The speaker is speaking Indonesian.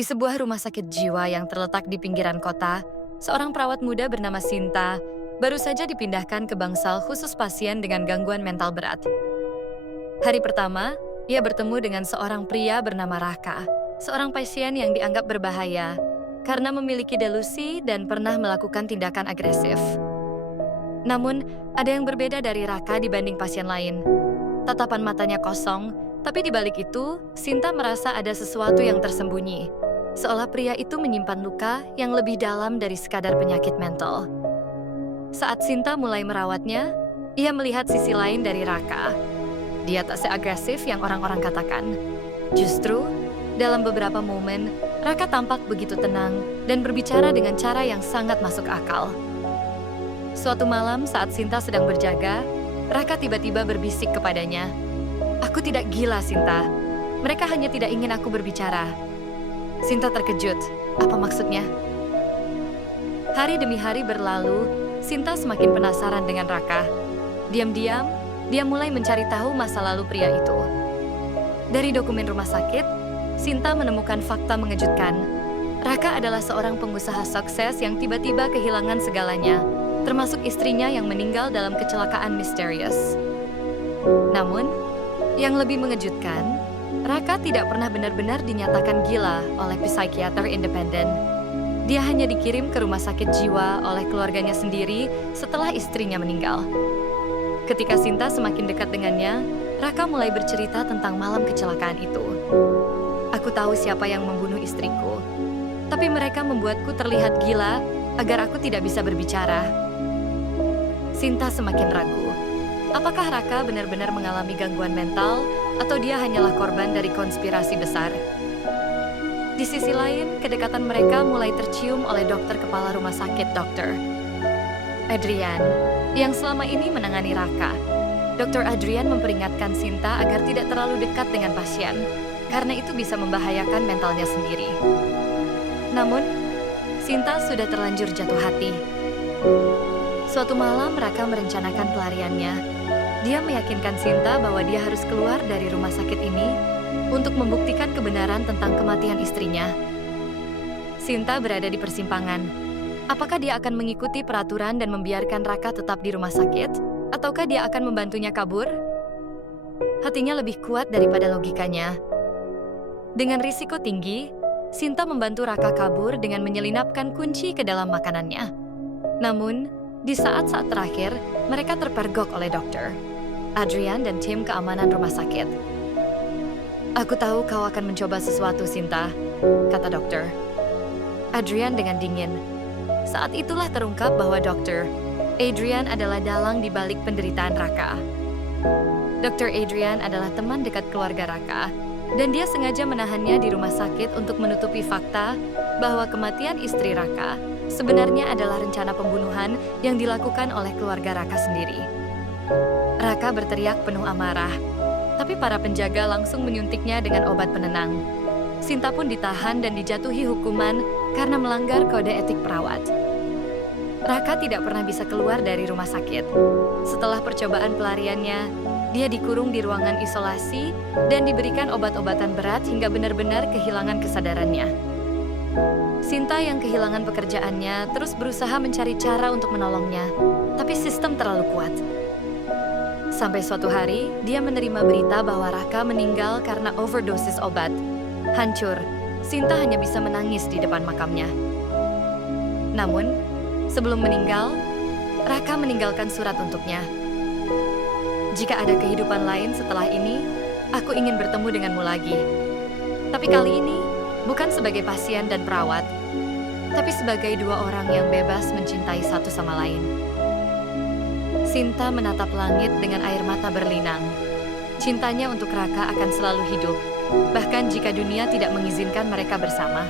Di sebuah rumah sakit jiwa yang terletak di pinggiran kota, seorang perawat muda bernama Sinta baru saja dipindahkan ke bangsal khusus pasien dengan gangguan mental berat. Hari pertama, ia bertemu dengan seorang pria bernama Raka, seorang pasien yang dianggap berbahaya karena memiliki delusi dan pernah melakukan tindakan agresif. Namun, ada yang berbeda dari Raka dibanding pasien lain. Tatapan matanya kosong, tapi di balik itu, Sinta merasa ada sesuatu yang tersembunyi. Seolah pria itu menyimpan luka yang lebih dalam dari sekadar penyakit mental. Saat Sinta mulai merawatnya, ia melihat sisi lain dari Raka. Dia tak seagresif yang orang-orang katakan. Justru, dalam beberapa momen, Raka tampak begitu tenang dan berbicara dengan cara yang sangat masuk akal. Suatu malam saat Sinta sedang berjaga, Raka tiba-tiba berbisik kepadanya. "Aku tidak gila, Sinta. Mereka hanya tidak ingin aku berbicara." Sinta terkejut. Apa maksudnya? Hari demi hari berlalu, Sinta semakin penasaran dengan Raka. Diam-diam, dia mulai mencari tahu masa lalu pria itu. Dari dokumen rumah sakit, Sinta menemukan fakta mengejutkan. Raka adalah seorang pengusaha sukses yang tiba-tiba kehilangan segalanya, termasuk istrinya yang meninggal dalam kecelakaan misterius. Namun, yang lebih mengejutkan, Raka tidak pernah benar-benar dinyatakan gila oleh psikiater independen. Dia hanya dikirim ke rumah sakit jiwa oleh keluarganya sendiri setelah istrinya meninggal. Ketika Sinta semakin dekat dengannya, Raka mulai bercerita tentang malam kecelakaan itu. "Aku tahu siapa yang membunuh istriku, tapi mereka membuatku terlihat gila agar aku tidak bisa berbicara." Sinta semakin ragu. Apakah Raka benar-benar mengalami gangguan mental atau dia hanyalah korban dari konspirasi besar? Di sisi lain, kedekatan mereka mulai tercium oleh dokter kepala rumah sakit, Dr. Adrian, yang selama ini menangani Raka. Dr. Adrian memperingatkan Sinta agar tidak terlalu dekat dengan pasien, karena itu bisa membahayakan mentalnya sendiri. Namun, Sinta sudah terlanjur jatuh hati. Suatu malam, Raka merencanakan pelariannya. Dia meyakinkan Sinta bahwa dia harus keluar dari rumah sakit ini untuk membuktikan kebenaran tentang kematian istrinya. Sinta berada di persimpangan. Apakah dia akan mengikuti peraturan dan membiarkan Raka tetap di rumah sakit? Ataukah dia akan membantunya kabur? Hatinya lebih kuat daripada logikanya. Dengan risiko tinggi, Sinta membantu Raka kabur dengan menyelinapkan kunci ke dalam makanannya. Namun, di saat-saat terakhir, mereka terpergok oleh dokter Adrian dan tim keamanan rumah sakit. "Aku tahu kau akan mencoba sesuatu, Sinta," kata dokter Adrian dengan dingin. Saat itulah terungkap bahwa dokter Adrian adalah dalang di balik penderitaan Raka. Dr. Adrian adalah teman dekat keluarga Raka, dan dia sengaja menahannya di rumah sakit untuk menutupi fakta bahwa kematian istri Raka sebenarnya adalah rencana pembunuhan yang dilakukan oleh keluarga Raka sendiri. Raka berteriak penuh amarah, tapi para penjaga langsung menyuntiknya dengan obat penenang. Sinta pun ditahan dan dijatuhi hukuman karena melanggar kode etik perawat. Raka tidak pernah bisa keluar dari rumah sakit. Setelah percobaan pelariannya, dia dikurung di ruangan isolasi dan diberikan obat-obatan berat hingga benar-benar kehilangan kesadarannya. Sinta yang kehilangan pekerjaannya terus berusaha mencari cara untuk menolongnya, tapi sistem terlalu kuat. Sampai suatu hari, dia menerima berita bahwa Raka meninggal karena overdosis obat. Hancur, Sinta hanya bisa menangis di depan makamnya. Namun, sebelum meninggal, Raka meninggalkan surat untuknya. "Jika ada kehidupan lain setelah ini, aku ingin bertemu denganmu lagi. Tapi kali ini, bukan sebagai pasien dan perawat, tapi sebagai dua orang yang bebas mencintai satu sama lain." Sinta menatap langit dengan air mata berlinang. Cintanya untuk Raka akan selalu hidup, bahkan jika dunia tidak mengizinkan mereka bersama.